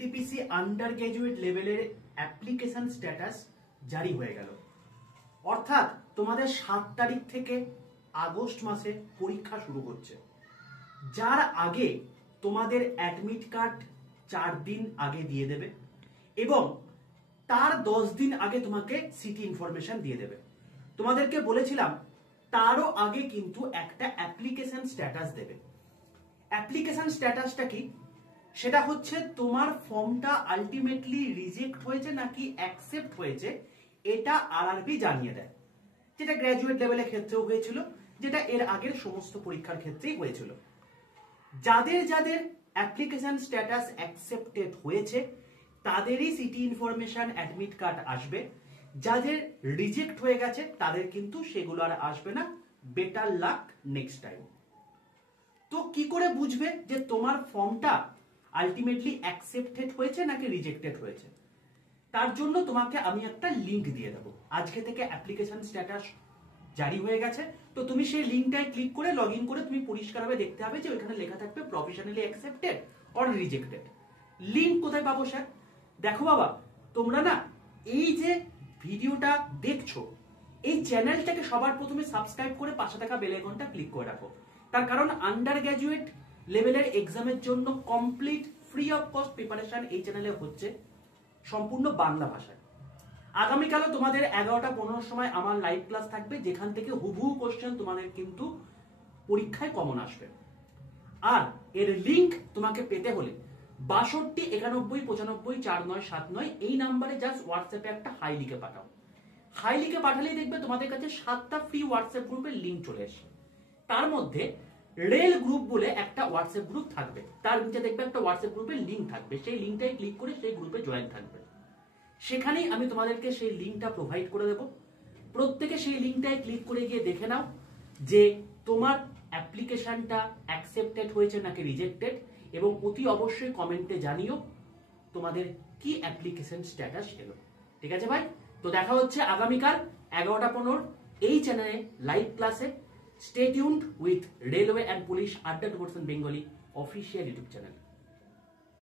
TPC under graduate লেভেলের application status জারি হয়ে গেল। অর্থাৎ তোমাদের 7 তারিখ থেকে আগস্ট মাসে পরীক্ষা শুরু হচ্ছে, যার আগে তোমাদের অ্যাডমিট কার্ড 4 দিন আগে দিয়ে দেবে এবং তার 10 দিন আগে তোমাকে সিটি ইনফরমেশন দিয়ে দেবে। তোমাদেরকে বলেছিলাম তারও আগে কিন্তু একটা অ্যাপ্লিকেশন স্ট্যাটাস দেবে। অ্যাপ্লিকেশন স্ট্যাটাসটা কি? সেটা হচ্ছে তোমার ফর্মটা আলটিমেটলি রিজেক্ট হয়েছে নাকি অ্যাকসেপ্ট হয়েছে, এটা আরআরবি জানিয়ে দেয়, যেটা গ্র্যাজুয়েট লেভেলের ক্ষেত্রেও হয়েছিল, যেটা এর আগের সমস্ত পরীক্ষার ক্ষেত্রেই হয়েছিল। যাদের যাদের অ্যাপ্লিকেশন স্ট্যাটাস অ্যাকসেপ্টেড হয়েছে তাদেরই সিটি ইনফরমেশন অ্যাডমিট কার্ড আসবে। যাদের রিজেক্ট হয়ে গেছে তাদের কিন্তু সেগুলো আর আসবে না। Better luck next time. তো কি করে বুঝবে যে তোমার ফর্মটা আলটিমেটলি অ্যাকসেপ্টেড হয়েছে নাকি রিজেক্টেড হয়েছে? তার জন্য তোমাকে আমি একটা লিংক দিয়ে দেবো। আজকে থেকে অ্যাপ্লিকেশন স্ট্যাটাস জারি হয়ে গেছে, তো তুমি সেই লিংকটায় ক্লিক করে লগ ইন করে তুমি পরিষ্কারভাবে দেখতে হবে যে ওইখানে লেখা থাকবে professionally accepted or rejected. Link কোথায় পাবো স্যার? দেখো বাবা, তোমরা না এই যে ভিডিওটা দেখছো, এই চ্যানেলটাকে সবার প্রথমে সাবস্ক্রাইব করে পাশে থাকা বেল আইকনটা ক্লিক করে রাখো। তার কারণ আন্ডার গ্রাজুয়েট লেভেলের এক্সামের জন্য complete free of cost preparation এই চ্যানেলে হচ্ছে, সম্পূর্ণ বাংলা ভাষায়। আগামীকালও তোমাদের 11টা 15 সময় আমার লাইভ ক্লাস থাকবে, যেখান থেকে হুবহু কোশ্চেন তোমাদের কিন্তু পরীক্ষায় কমন আসবে। আর এর লিংক তোমাকে পেতে হলে 62 91 95 4979 এই নাম্বারে জাস্ট হোয়াটসঅ্যাপে একটা হাই লিখে পাঠাও। হাই লিখে পাঠালেই দেখবে তোমাদের কাছে 7টা ফ্রি হোয়াটসঅ্যাপ গ্রুপের লিংক চলে আসে। তার মধ্যে রেল গ্রুপ বলে একটা হোয়াটসঅ্যাপ গ্রুপ থাকবে, তার নিচে দেখবে একটা হোয়াটসঅ্যাপ গ্রুপের লিংক থাকবে। সেই লিংকটাই ক্লিক করে সেই গ্রুপে জয়েন থাকবে। সেখানেই আমি তোমাদেরকে সেই লিংকটা প্রোভাইড করে দেব। প্রত্যেকে সেই লিংকটায় ক্লিক করে গিয়ে দেখে নাও যে তোমার অ্যাপ্লিকেশনটা অ্যাকসেপ্টেড হয়েছে নাকি রিজেক্টেড, এবং অতি অবশ্যই কমেন্টে জানিও তোমাদের কি অ্যাপ্লিকেশন স্ট্যাটাস এলো। ঠিক আছে ভাই? তো দেখা হচ্ছে আগামীকাল 11টা 15 এই চ্যানেলে লাইভ ক্লাসে। Stay tuned with railway and police আড্ডা 2% বেঙ্গলি অফিসিয়াল ইউটিউব চ্যানেল।